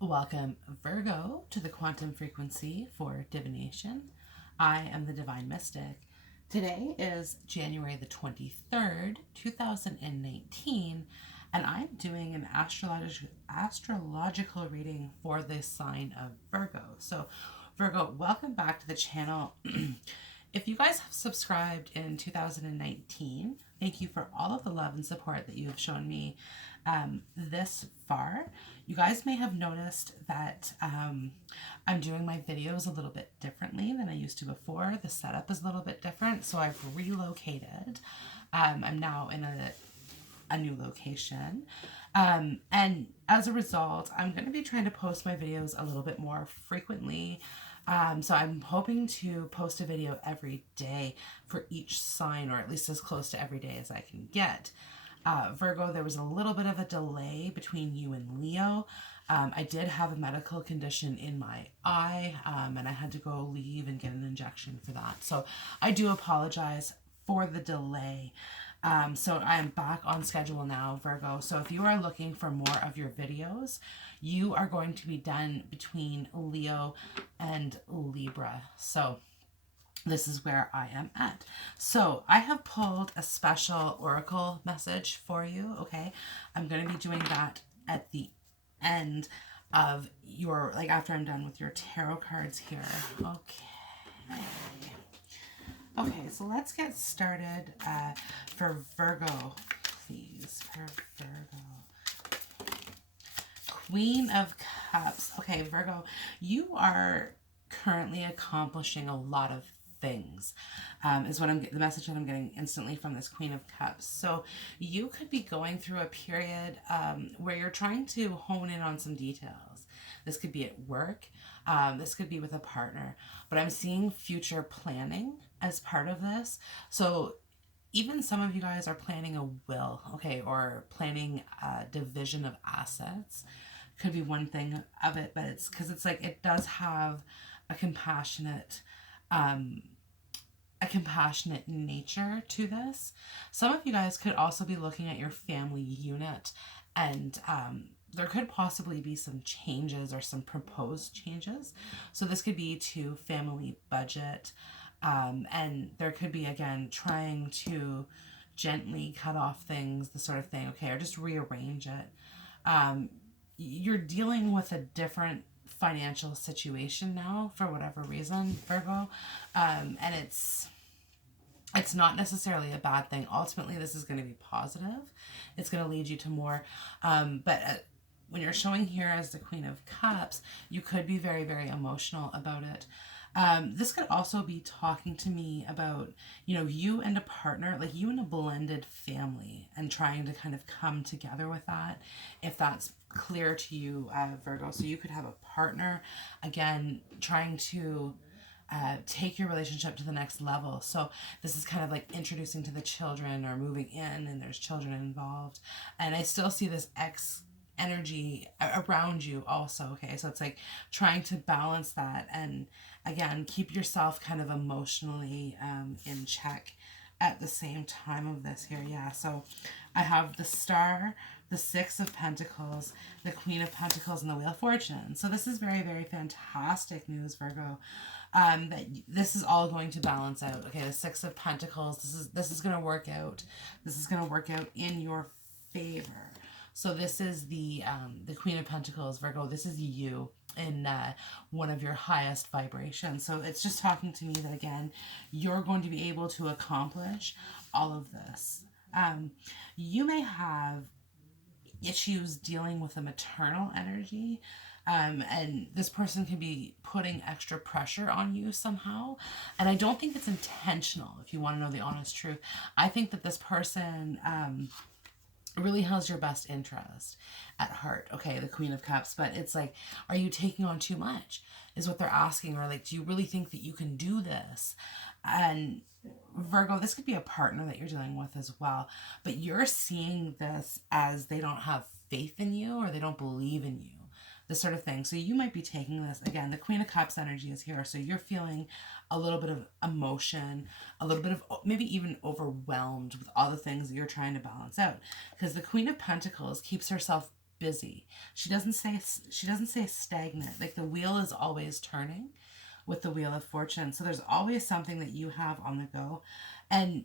Welcome, Virgo, to the quantum frequency for divination. I am the Divine Mystic. Today is January the 23rd, 2019, and I'm doing an astrological reading for the sign of Virgo. So, Virgo, welcome back to the channel. If you guys have subscribed in 2019, thank you for all of the love and support that you have shown me this far. You guys may have noticed that I'm doing my videos a little bit differently than I used to before. The setup is a little bit different, so I've relocated. I'm now in a new location. And as a result, I'm going to be trying to post my videos a little bit more frequently. So I'm hoping to post a video every day for each sign, or at least as close to every day as I can get. Virgo, there was a little bit of a delay between you and Leo. I did have a medical condition in my eye, and I had to go leave and get an injection for that. So I do apologize for the delay. So I am back on schedule now, Virgo. So if you are looking for more of your videos, you are going to be done between Leo and Libra. So this is where I am at. So I have pulled a special oracle message for you, okay? I'm going to be doing that at the end of your, like after I'm done with your tarot cards here. Okay. Okay, so let's get started for Virgo, please. For Virgo. Queen of Cups. Okay, Virgo, you are currently accomplishing a lot of things, is what the message that I'm getting instantly from this Queen of Cups. So you could be going through a period where you're trying to hone in on some details. This could be at work. This could be with a partner, but I'm seeing future planning as part of this. So even some of you guys are planning a will, okay, or planning a division of assets. Could be one thing of it, but it's because it's like it does have a compassionate nature to this. Some of you guys could also be looking at your family unit, and there could possibly be some changes or some proposed changes. So this could be to family budget, and there could be, again, trying to gently cut off things, the sort of thing, okay, or just rearrange it. You're dealing with a different financial situation now for whatever reason, Virgo, and it's not necessarily a bad thing. Ultimately, this is going to be positive. It's going to lead you to more, but when you're showing here as the Queen of Cups, you could be very, very emotional about it. This could also be talking to me about, you and a partner, like you and a blended family, and trying to kind of come together with that, if that's clear to you, Virgo. So you could have a partner, again, trying to take your relationship to the next level. So this is kind of like introducing to the children or moving in, and there's children involved. And I still see this energy around you also, okay? So it's like trying to balance that, and again, keep yourself kind of emotionally in check at the same time of this here. Yeah, so I have the Star, the Six of Pentacles, the Queen of Pentacles, and the Wheel of Fortune. So this is very, very fantastic news, Virgo. That this is all going to balance out. Okay, the Six of Pentacles, this is going to work out. This is going to work out in your favor. So this is the Queen of Pentacles, Virgo. This is you in one of your highest vibrations. So it's just talking to me that, again, you're going to be able to accomplish all of this. You may have issues dealing with a maternal energy, and this person can be putting extra pressure on you somehow. And I don't think it's intentional, if you want to know the honest truth. I think that this person really has your best interest at heart, okay, the Queen of Cups. But it's like, are you taking on too much, is what they're asking. Or like, do you really think that you can do this? And Virgo, this could be a partner that you're dealing with as well, but you're seeing this as they don't have faith in you, or they don't believe in you, this sort of thing. So you might be taking this, again, the Queen of Cups energy is here, so you're feeling a little bit of emotion, a little bit of maybe even overwhelmed with all the things that you're trying to balance out, because the Queen of Pentacles keeps herself busy. She doesn't say stagnant. Like the wheel is always turning with the Wheel of Fortune. So there's always something that you have on the go. And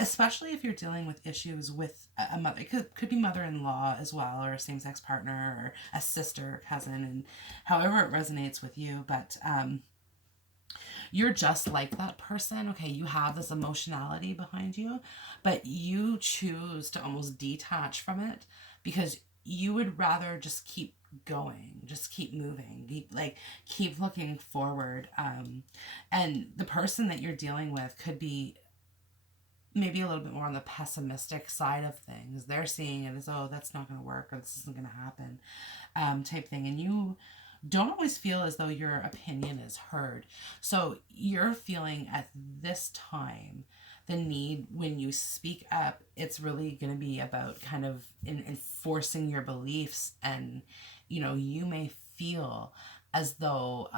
especially if you're dealing with issues with a mother, it could be mother-in-law as well, or a same-sex partner, or a sister or cousin, and however it resonates with you. But you're just like that person. Okay, you have this emotionality behind you, but you choose to almost detach from it because you would rather just keep going, just keep moving, keep looking forward. And the person that you're dealing with could be maybe a little bit more on the pessimistic side of things. They're seeing it as, oh, that's not going to work, or this isn't going to happen, type thing. And you don't always feel as though your opinion is heard. So you're feeling at this time the need, when you speak up, it's really going to be about kind of enforcing your beliefs. And, you may feel as though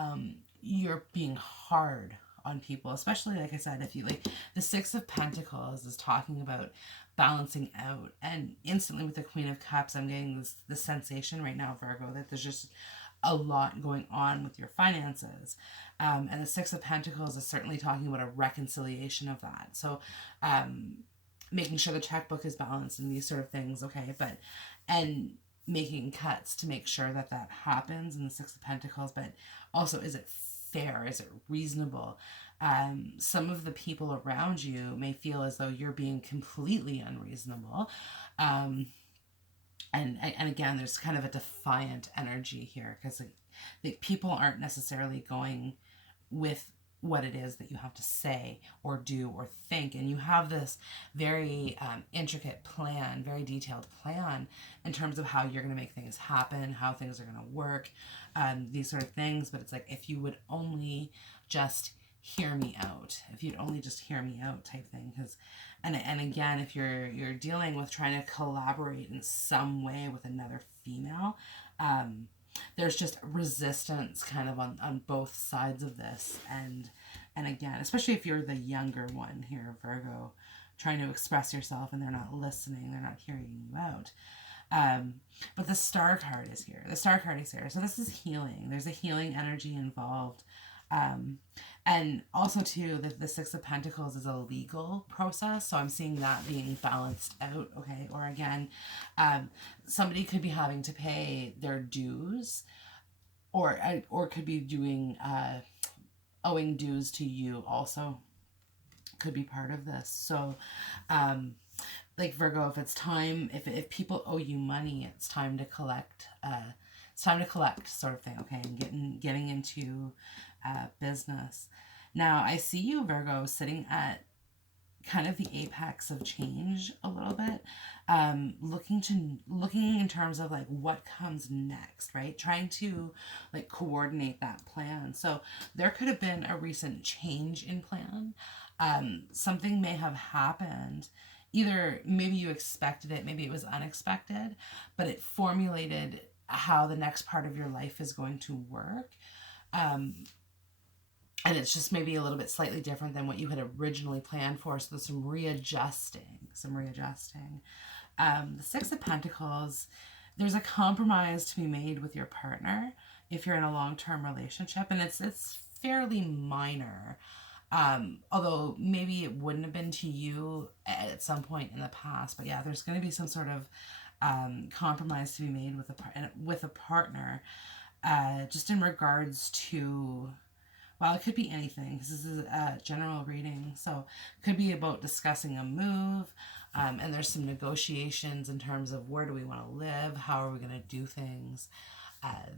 you're being hard on people, especially, like I said, if you like the Six of Pentacles is talking about balancing out, and instantly with the Queen of Cups, I'm getting this sensation right now, Virgo, that there's just a lot going on with your finances. And the Six of Pentacles is certainly talking about a reconciliation of that. So making sure the checkbook is balanced and these sort of things, okay? And making cuts to make sure that happens in the Six of Pentacles. But also, is it fair? Is it reasonable? Some of the people around you may feel as though you're being completely unreasonable. And again, there's kind of a defiant energy here, because people aren't necessarily going with what it is that you have to say or do or think. And you have this very intricate plan, very detailed plan in terms of how you're going to make things happen, how things are going to work, these sort of things. But it's like, if you would only just hear me out, if you'd only just hear me out, type thing. Because and again, if you're dealing with trying to collaborate in some way with another female, there's just resistance kind of on both sides of this. And again, especially if you're the younger one here, Virgo, trying to express yourself and they're not listening, they're not hearing you out. But the Star card is here. The Star card is here. So this is healing. There's a healing energy involved. And also too, the Six of Pentacles is a legal process. So I'm seeing that being balanced out. Okay. Or again, somebody could be having to pay their dues, or could be doing, owing dues to you also, could be part of this. So, like Virgo, if it's time, if people owe you money, it's time to collect, sort of thing. Okay. And getting into, business. Now, I see you, Virgo, sitting at kind of the apex of change a little bit, looking in terms of like what comes next, right? Trying to like coordinate that plan. So there could have been a recent change in plan. Something may have happened. Either maybe you expected it, maybe it was unexpected, but it formulated how the next part of your life is going to work. And it's just maybe a little bit slightly different than what you had originally planned for. So there's some readjusting. The Six of Pentacles, there's a compromise to be made with your partner if you're in a long-term relationship. And it's fairly minor. Although maybe it wouldn't have been to you at some point in the past. But yeah, there's going to be some sort of compromise to be made with a partner, just in regards to... Well, it could be anything, because this is a general reading. So it could be about discussing a move, and there's some negotiations in terms of where do we want to live, how are we going to do things,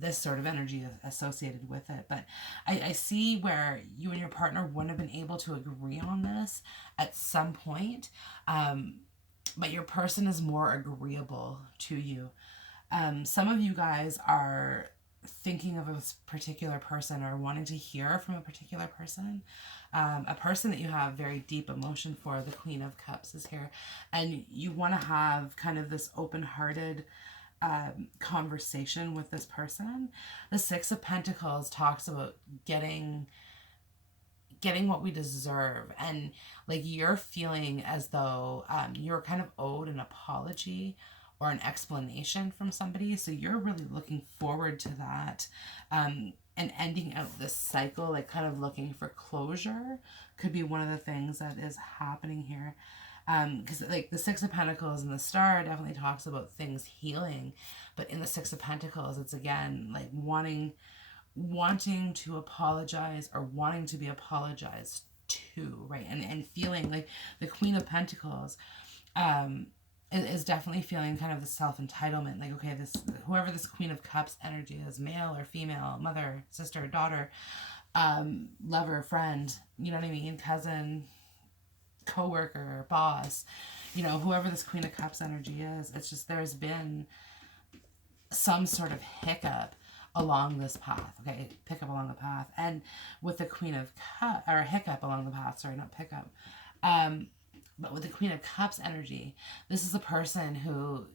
this sort of energy associated with it. But I see where you and your partner wouldn't have been able to agree on this at some point, but your person is more agreeable to you. Some of you guys are thinking of a particular person or wanting to hear from a particular person, a person that you have very deep emotion for. The Queen of Cups is here, and you want to have kind of this open-hearted conversation with this person. The Six of Pentacles talks about getting what we deserve, and like you're feeling as though you're kind of owed an apology, or an explanation from somebody. So you're really looking forward to that. And ending out this cycle, like kind of looking for closure, could be one of the things that is happening here. Because like the Six of Pentacles and the Star definitely talks about things healing, but in the Six of Pentacles, it's again like wanting to apologize or wanting to be apologized to, right? And feeling like the Queen of Pentacles is definitely feeling kind of the self-entitlement, like, okay, this, whoever this Queen of Cups energy is, male or female, mother, sister, daughter, lover, friend, you know what I mean, cousin, co-worker, boss, you know, whoever this Queen of Cups energy is, it's just there's been some sort of hiccup along this path, okay, pick up along the path. And with the Queen of Cups, or hiccup along the path, sorry, not pickup, but with the Queen of Cups energy, this is a person who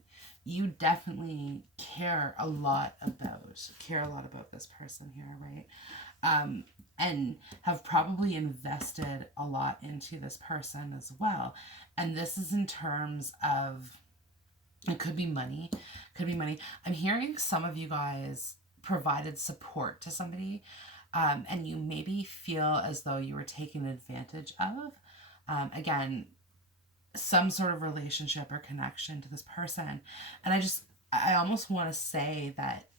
you definitely care a lot about this person here, right? And have probably invested a lot into this person as well. And this is in terms of, it could be money, I'm hearing some of you guys provided support to somebody, and you maybe feel as though you were taken advantage of. Again, some sort of relationship or connection to this person. And I almost want to say that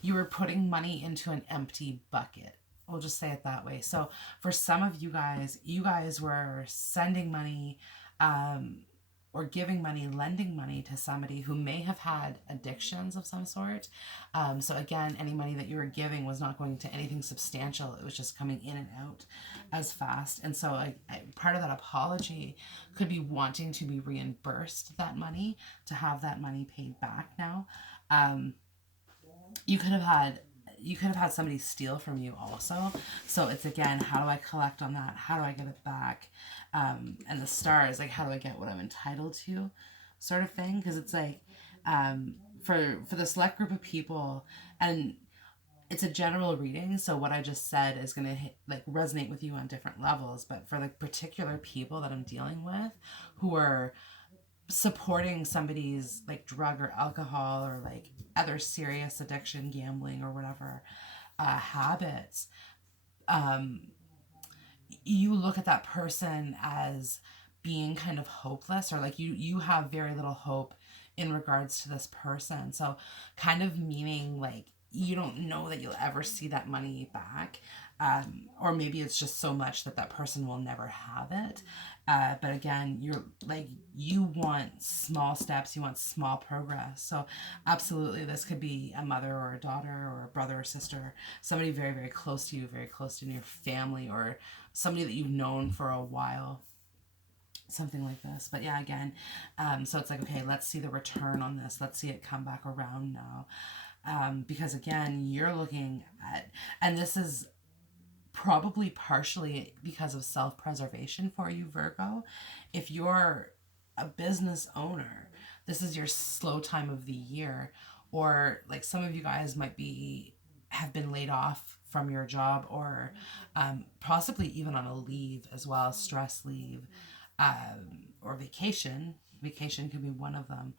you were putting money into an empty bucket. We'll just say it that way. So for some of you guys were sending money, or giving money, lending money to somebody who may have had addictions of some sort. So again, any money that you were giving was not going to anything substantial. It was just coming in and out as fast. And so part of that apology could be wanting to be reimbursed that money, to have that money paid back now. You could have had somebody steal from you also. So it's again, how do I collect on that? How do I get it back? And the Star is like, how do I get what I'm entitled to, sort of thing. Because it's like, for the select group of people, and it's a general reading, so what I just said is going to like resonate with you on different levels. But for like particular people that I'm dealing with who are supporting somebody's like drug or alcohol or like other serious addiction, gambling or whatever habits, you look at that person as being kind of hopeless, or like you have very little hope in regards to this person. So kind of meaning like you don't know that you'll ever see that money back. Or maybe it's just so much that that person will never have it. But again, you're like, you want small steps, you want small progress. So absolutely, this could be a mother or a daughter or a brother or sister, somebody very, very close to you, very close to your family, or somebody that you've known for a while, something like this. But yeah, again, so it's like, okay, let's see the return on this. Let's see it come back around now. Because again, you're looking at, and this is probably partially because of self-preservation for you, Virgo. If you're a business owner, this is your slow time of the year, or like some of you guys might have been laid off from your job, or possibly even on a leave as well, stress leave, or vacation. Vacation could be one of them.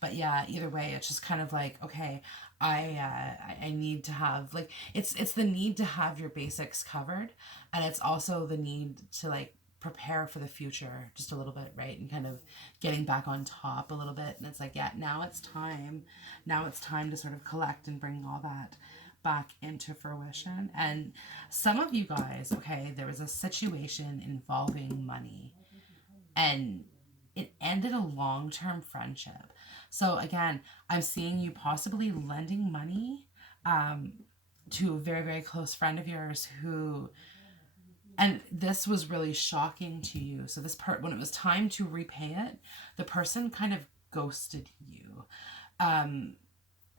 But yeah, either way, it's just kind of like, okay, I need to have, like, it's the need to have your basics covered, and it's also the need to like prepare for the future just a little bit, right? And kind of getting back on top a little bit. And it's like, yeah, now it's time to sort of collect and bring all that back into fruition. And some of you guys, okay, there was a situation involving money, and it ended a long-term friendship. So again, I'm seeing you possibly lending money to a very, very close friend of yours who, and this was really shocking to you. So this part, when it was time to repay it, the person kind of ghosted you. And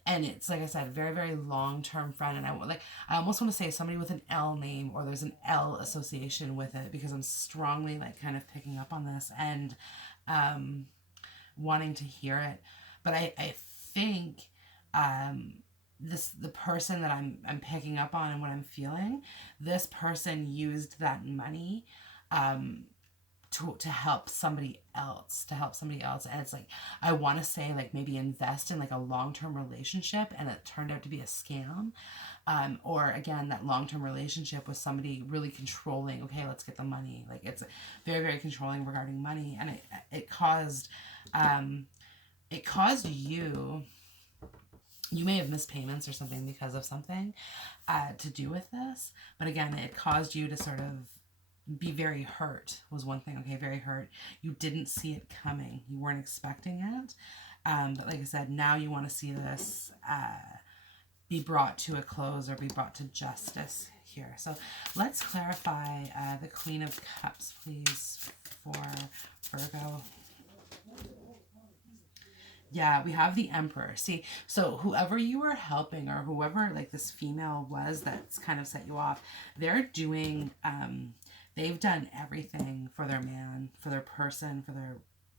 it's, like I said, very, very long-term friend. And I almost want to say somebody with an L name, or there's an L association with it, because I'm strongly like kind of picking up on this and wanting to hear it. But I think the person that I'm picking up on and what I'm feeling, this person used that money to help somebody else, and it's like, I want to say like maybe invest in like a long-term relationship, and it turned out to be a scam. Or again, that long-term relationship with somebody really controlling, okay, let's get the money, like it's very, very controlling regarding money, and it caused you, you may have missed payments or something because of something to do with this, but again, it caused you to sort of be very hurt, was one thing. Okay, very hurt. You didn't see it coming. You weren't expecting it. But like I said, now you want to see this be brought to a close or be brought to justice here. So let's clarify the Queen of Cups, please, for Virgo. Yeah, we have the Emperor. See, so whoever you were helping, or whoever like this female was that's kind of set you off, they're doing, they've done everything for their man, for their person, for their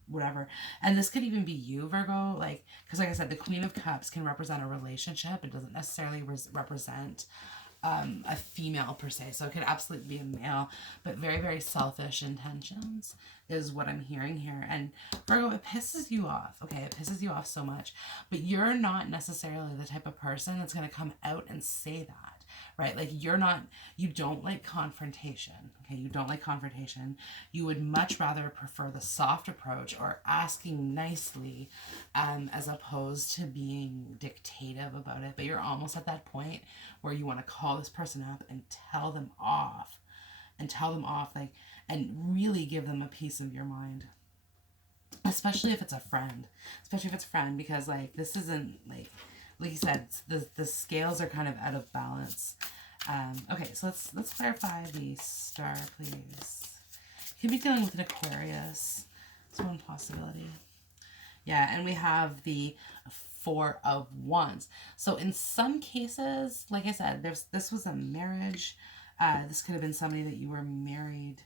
whatever. And this could even be you, Virgo, like, because like I said, the Queen of Cups can represent a relationship. It doesn't necessarily represent a female per se, so it could absolutely be a male, but very, very selfish intentions is what I'm hearing here. And Virgo, it pisses you off. Okay, it pisses you off so much, but you're not necessarily the type of person that's going to come out and say that, right? Like you don't like confrontation. Okay, you don't like confrontation. You would much rather prefer the soft approach or asking nicely, as opposed to being dictative about it. But you're almost at that point where you want to call this person up and tell them off, like, and really give them a piece of your mind. Especially if it's a friend. Because like this isn't like you said, the scales are kind of out of balance. Okay, so let's clarify the star, please. You could be dealing with an Aquarius. That's one possibility. Yeah, and we have the Four of Wands. So in some cases, like I said, this was a marriage. This could have been somebody that you were married.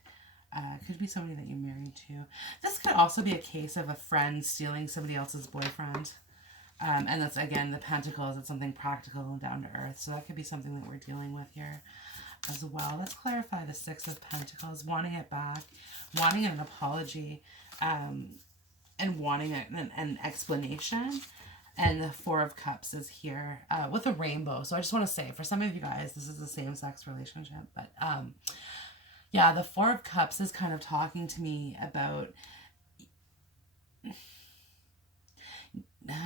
Could be somebody that you're married to. This could also be a case of a friend stealing somebody else's boyfriend. And that's, again, the Pentacles. It's something practical and down to earth. So that could be something that we're dealing with here as well. Let's clarify the Six of Pentacles. Wanting it back. Wanting an apology. And wanting an explanation. And the Four of Cups is here with a rainbow. So I just want to say, for some of you guys, this is a same-sex relationship. But yeah, the Four of Cups is kind of talking to me about, I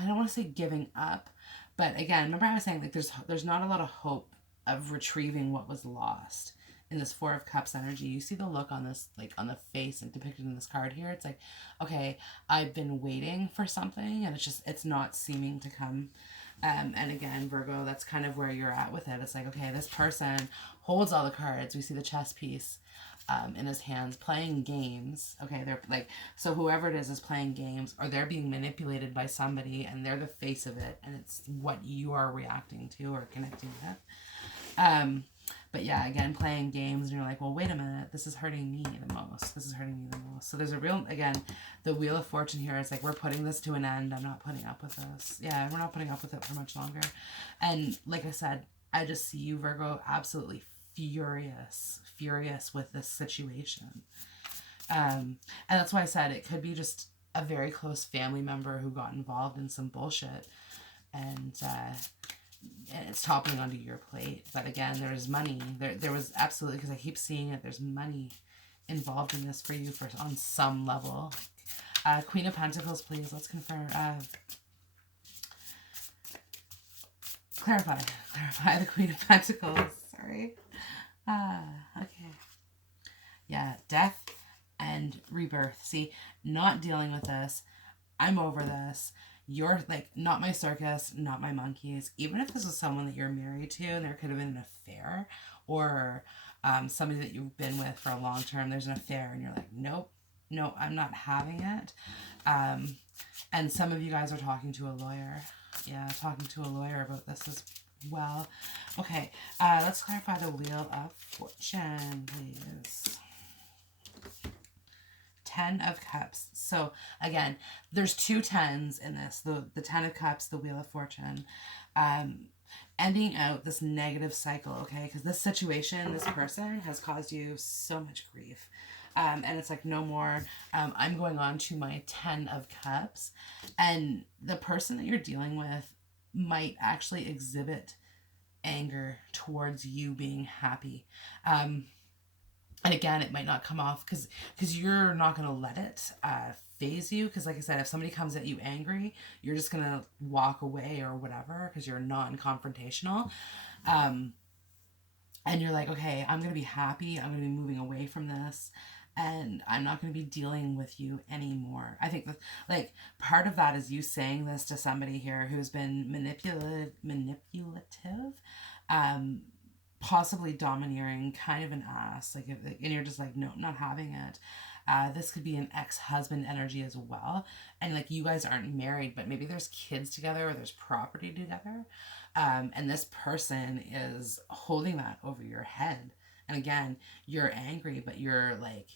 don't want to say giving up, but again, remember I was saying like there's not a lot of hope of retrieving what was lost in this Four of Cups energy. You see the look on this, like on the face and depicted in this card here. It's like, okay, I've been waiting for something and it's not seeming to come. And again, Virgo, that's kind of where you're at with it. It's like, okay, this person holds all the cards. We see the chess piece in his hands, playing games. Okay, they're like, so whoever it is playing games, or they're being manipulated by somebody and they're the face of it, and it's what you are reacting to or connecting with. But yeah, again, playing games, and you're like, well, wait a minute, this is hurting me the most. So there's a real, again, the Wheel of Fortune here is like, we're putting this to an end. I'm not putting up with this. Yeah, we're not putting up with it for much longer. And like I said, I just see you, Virgo, absolutely furious with this situation. And that's why I said it could be just a very close family member who got involved in some bullshit. And it's toppling onto your plate. But again, there's money. There was absolutely, because I keep seeing it, there's money involved in this for you on some level. Queen of Pentacles, please. Let's confirm. Clarify the Queen of Pentacles. Sorry. Okay. Yeah, death and rebirth. See, not dealing with this. I'm over this. You're like, not my circus, not my monkeys. Even if this was someone that you're married to and there could have been an affair, or somebody that you've been with for a long term, there's an affair and you're like, nope, I'm not having it. And some of you guys are talking to a lawyer. Yeah, talking to a lawyer about this as well. Okay, let's clarify the Wheel of Fortune, please. 10 of Cups. So again, there's two tens in this. The 10 of Cups, the Wheel of Fortune. Ending out this negative cycle, okay? Because this situation, this person has caused you so much grief. And it's like, no more. I'm going on to my 10 of Cups. And the person that you're dealing with might actually exhibit anger towards you being happy. And again, it might not come off because you're not going to let it phase you. Because like I said, if somebody comes at you angry, you're just going to walk away or whatever because you're non-confrontational. And you're like, okay, I'm going to be happy. I'm going to be moving away from this. And I'm not going to be dealing with you anymore. I think that, like, part of that is you saying this to somebody here who's been manipulative, um, possibly domineering, kind of an ass. Like, and you're just like, no, I'm not having it. This could be an ex-husband energy as well. And like, you guys aren't married, but maybe there's kids together or there's property together. And this person is holding that over your head. And again, you're angry, but you're like,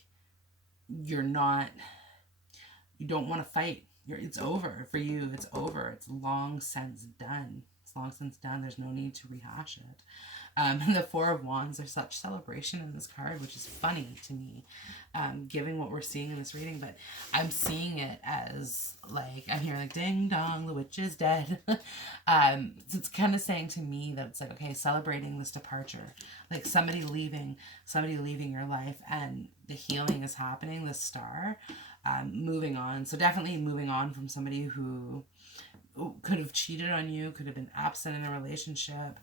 you're not, you don't want to fight. It's over for you. It's over. It's long since done. It's long since done. There's no need to rehash it. And the Four of Wands, there's such celebration in this card, which is funny to me, given what we're seeing in this reading. But I'm seeing it as like, I'm hearing like, ding dong, the witch is dead. So it's kind of saying to me that it's like, okay, celebrating this departure, like somebody leaving your life, and the healing is happening. The star, moving on. So definitely moving on from somebody who could have cheated on you, could have been absent in a relationship,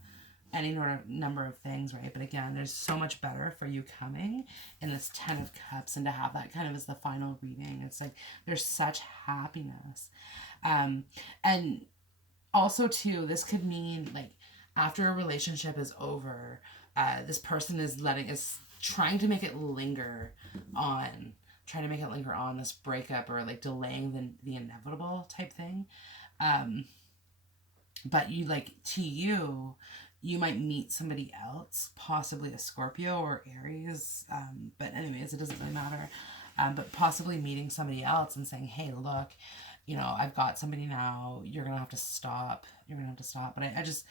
any number of things, right? But again, there's so much better for you coming in this 10 of Cups, and to have that kind of as the final reading, it's like there's such happiness. And also too, this could mean like after a relationship is over, this person is trying to make it linger on, this breakup, or like delaying the inevitable type thing. But you, like, to you, you might meet somebody else, possibly a Scorpio or Aries. But anyways, it doesn't really matter. But possibly meeting somebody else and saying, hey, look, I've got somebody now. You're going to have to stop. But I just,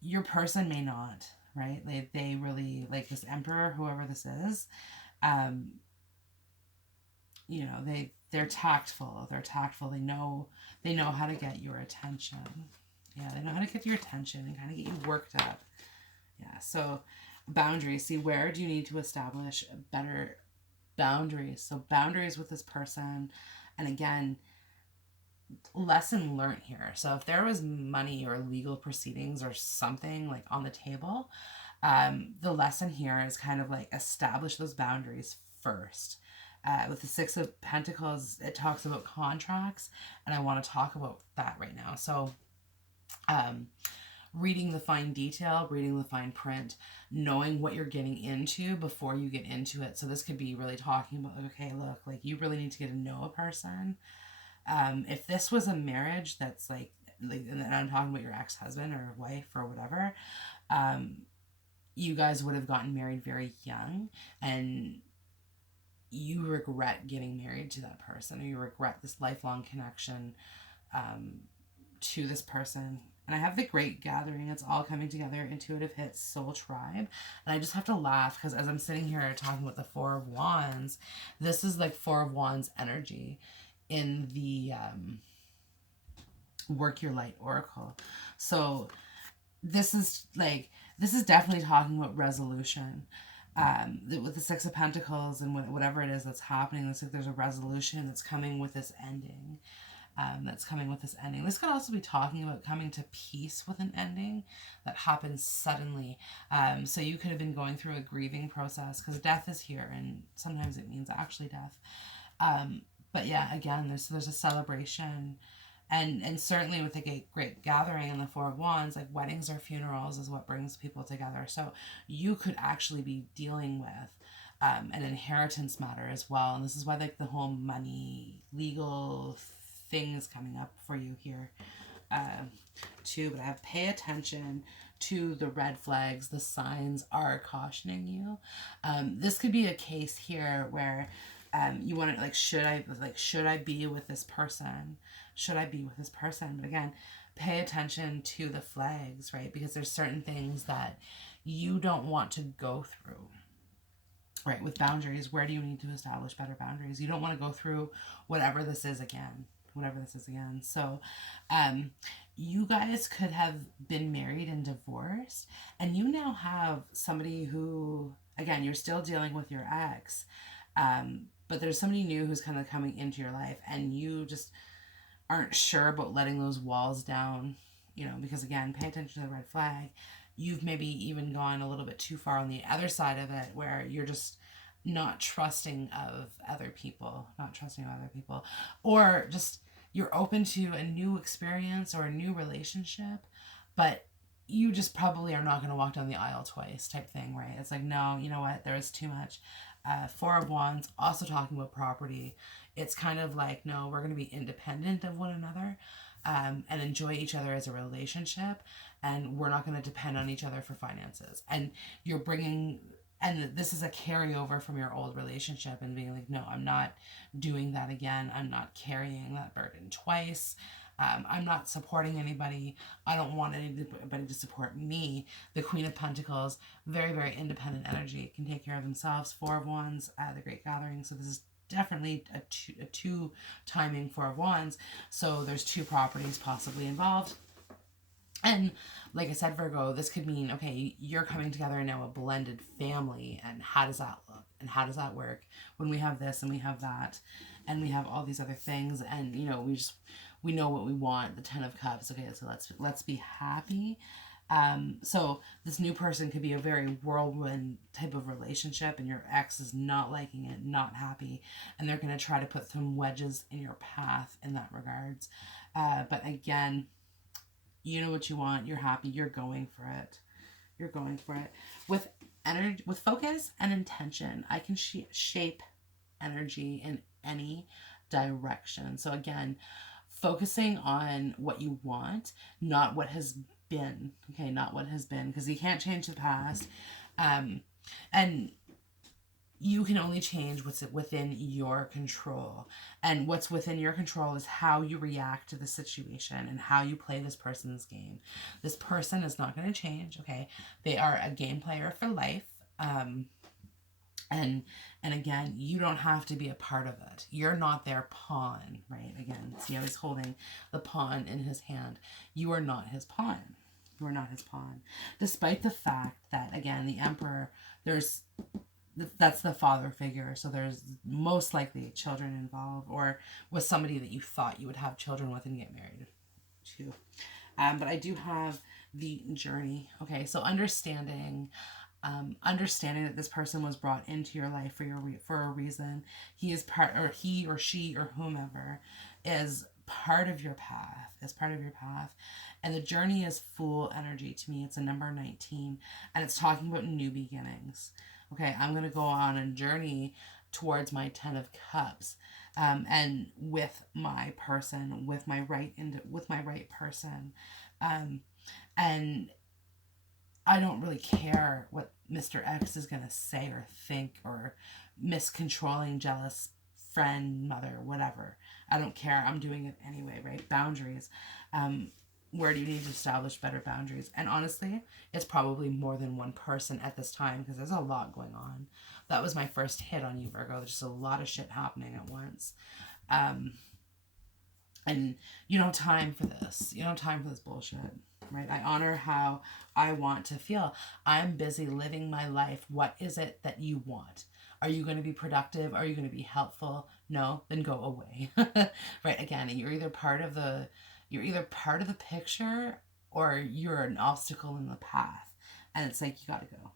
your person may not, right? They really, like this Emperor, whoever this is, they're tactful. They know how to get your attention. Yeah, they know how to get your attention and kind of get you worked up. Yeah, so boundaries. See, where do you need to establish better boundaries? So boundaries with this person. And again, lesson learned here. So if there was money or legal proceedings or something like on the table, the lesson here is kind of like establish those boundaries first. With the Six of Pentacles, it talks about contracts, and I want to talk about that right now. So reading the fine detail, reading the fine print, knowing what you're getting into before you get into it. So this could be really talking about, okay, look, like you really need to get to know a person. If this was a marriage that's like, and I'm talking about your ex-husband or wife or whatever, you guys would have gotten married very young, and you regret getting married to that person, or you regret this lifelong connection to this person. And I have the Great Gathering. It's all coming together. Intuitive hits, Soul Tribe. And I just have to laugh because as I'm sitting here talking about the Four of Wands, this is like Four of Wands energy in the Work Your Light Oracle. So this is definitely talking about resolution. With the Six of Pentacles and whatever it is that's happening, it's like there's a resolution that's coming with this ending. This could also be talking about coming to peace with an ending that happens suddenly. So you could have been going through a grieving process because death is here, and sometimes it means actually death. But yeah, again, there's a celebration. And certainly with the Great Gathering and the Four of Wands, like weddings or funerals is what brings people together. So you could actually be dealing with an inheritance matter as well. And this is why like the whole money, legal things coming up for you here too. But I have pay attention to the red flags. The signs are cautioning you. This could be a case here where you want to should I be with this person? Should I be with this person? But again, pay attention to the flags, right? Because there's certain things that you don't want to go through. Right, with boundaries, where do you need to establish better boundaries? You don't want to go through whatever this is again. Whatever this is again. So, um, you guys could have been married and divorced, and you now have somebody who, again, you're still dealing with your ex, but there's somebody new who's kind of coming into your life, and you just aren't sure about letting those walls down, because again, pay attention to the red flag. You've maybe even gone a little bit too far on the other side of it where you're just not trusting of other people, or just you're open to a new experience or a new relationship, but you just probably are not going to walk down the aisle twice type thing, right? It's like, no, you know what? There is too much. Four of Wands, also talking about property. It's kind of like, no, we're going to be independent of one another, and enjoy each other as a relationship. And we're not going to depend on each other for finances. And you're bringing, and this is a carryover from your old relationship and being like, no, I'm not doing that again. I'm not carrying that burden twice. I'm not supporting anybody. I don't want anybody to support me. The Queen of Pentacles, very, very independent energy, can take care of themselves. Four of Wands, the Great Gathering. So this is definitely a two timing Four of Wands. So there's two properties possibly involved. And like I said, Virgo, this could mean, okay, you're coming together now, a blended family. And how does that look? And how does that work when we have this and we have that and we have all these other things? And, we know what we want, the 10 of Cups. Okay, so let's be happy. So this new person could be a very whirlwind type of relationship, and your ex is not liking it, not happy, and they're going to try to put some wedges in your path in that regards. But again, you know what you want, you're happy, you're going for it. With energy, with focus and intention, I can shape energy in any direction. So again, focusing on what you want, not what has been. Okay, not what has been, because you can't change the past. And you can only change what's within your control. And what's within your control is how you react to the situation and how you play this person's game. This person is not going to change, okay? They are a game player for life. And again, you don't have to be a part of it. You're not their pawn, right? Again, see how he's holding the pawn in his hand. You are not his pawn. You are not his pawn. Despite the fact that, again, the Emperor, that's the father figure, so there's most likely children involved, or with somebody that you thought you would have children with and get married to. But I do have the journey. Okay, so understanding that this person was brought into your life for a reason. He or she or whomever is part of your path. And the journey is full energy to me. It's a number 19, and it's talking about new beginnings. Okay, I'm going to go on a journey towards my 10 of Cups, and with my person, with my right person, and I don't really care what Mr. X is going to say or think, or miscontrolling, jealous friend, mother, whatever. I don't care. I'm doing it anyway, right? Boundaries. Where do you need to establish better boundaries? And honestly, it's probably more than one person at this time, because there's a lot going on. That was my first hit on you, Virgo. There's just a lot of shit happening at once. And you don't have time for this. You don't have time for this bullshit, right? I honor how I want to feel. I'm busy living my life. What is it that you want? Are you going to be productive? Are you going to be helpful? No, then go away. Right? Again, you're either part of the picture, or you're an obstacle in the path. And it's like, you gotta go,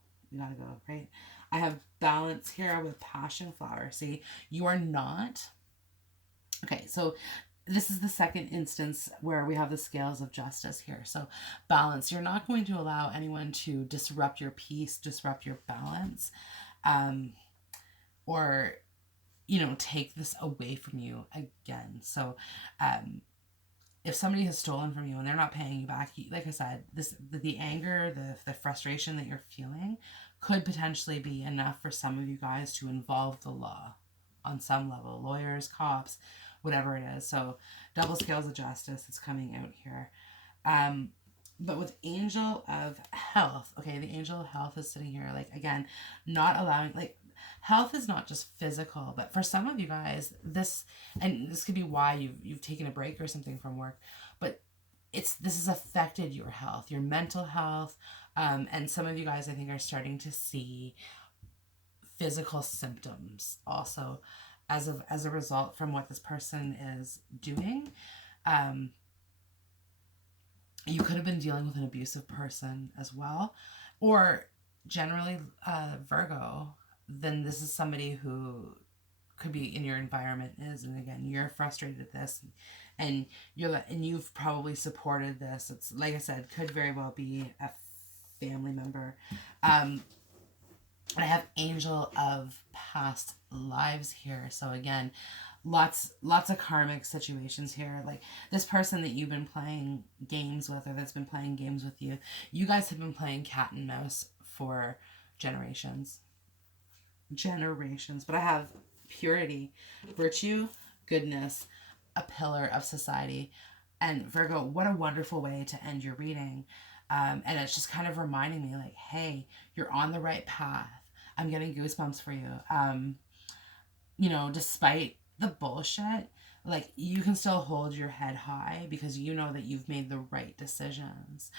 right? I have balance here with passion flower. See, you are not. Okay, so this is the second instance where we have the scales of justice here. So balance, you're not going to allow anyone to disrupt your peace, disrupt your balance, or take this away from you again. So if somebody has stolen from you and they're not paying you back, like I said, the anger, the frustration that you're feeling could potentially be enough for some of you guys to involve the law on some level. Lawyers, cops, whatever it is. So double scales of justice is coming out here. But with Angel of Health, okay, the Angel of Health is sitting here, like, again, not allowing, like, health is not just physical, but for some of you guys, and this could be why you've taken a break or something from work, but this has affected your health, your mental health, and some of you guys, I think, are starting to see physical symptoms also as a result from what this person is doing. You could have been dealing with an abusive person as well, or generally Virgo, then this is somebody who could be in your environment is, and again, you're frustrated at this, and you've probably supported this. It's like I said, could very well be a family member. I have Angel of Past Lives here, so again, lots of karmic situations here. Like this person that you've been playing games with, or that's been playing games with you, you guys have been playing cat and mouse for generations. But I have purity, virtue, goodness, a pillar of society. And Virgo, what a wonderful way to end your reading. And it's just kind of reminding me like, hey, you're on the right path. I'm getting goosebumps for you. Despite the bullshit, like you can still hold your head high because you know that you've made the right decisions.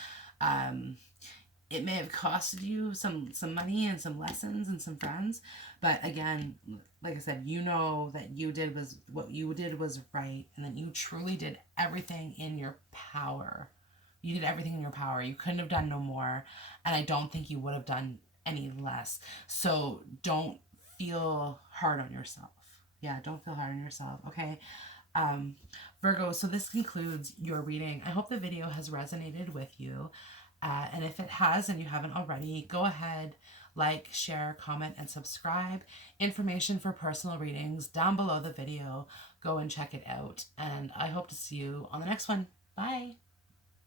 It may have costed you some money and some lessons and some friends, but again, like I said, you know that what you did was right, and that you truly did everything in your power. You did everything in your power. You couldn't have done no more, and I don't think you would have done any less. So don't feel hard on yourself. Yeah, don't feel hard on yourself, okay? Virgo, so this concludes your reading. I hope the video has resonated with you. And if it has and you haven't already, go ahead, like, share, comment, and subscribe. Information for personal readings down below the video. Go and check it out. And I hope to see you on the next one. Bye.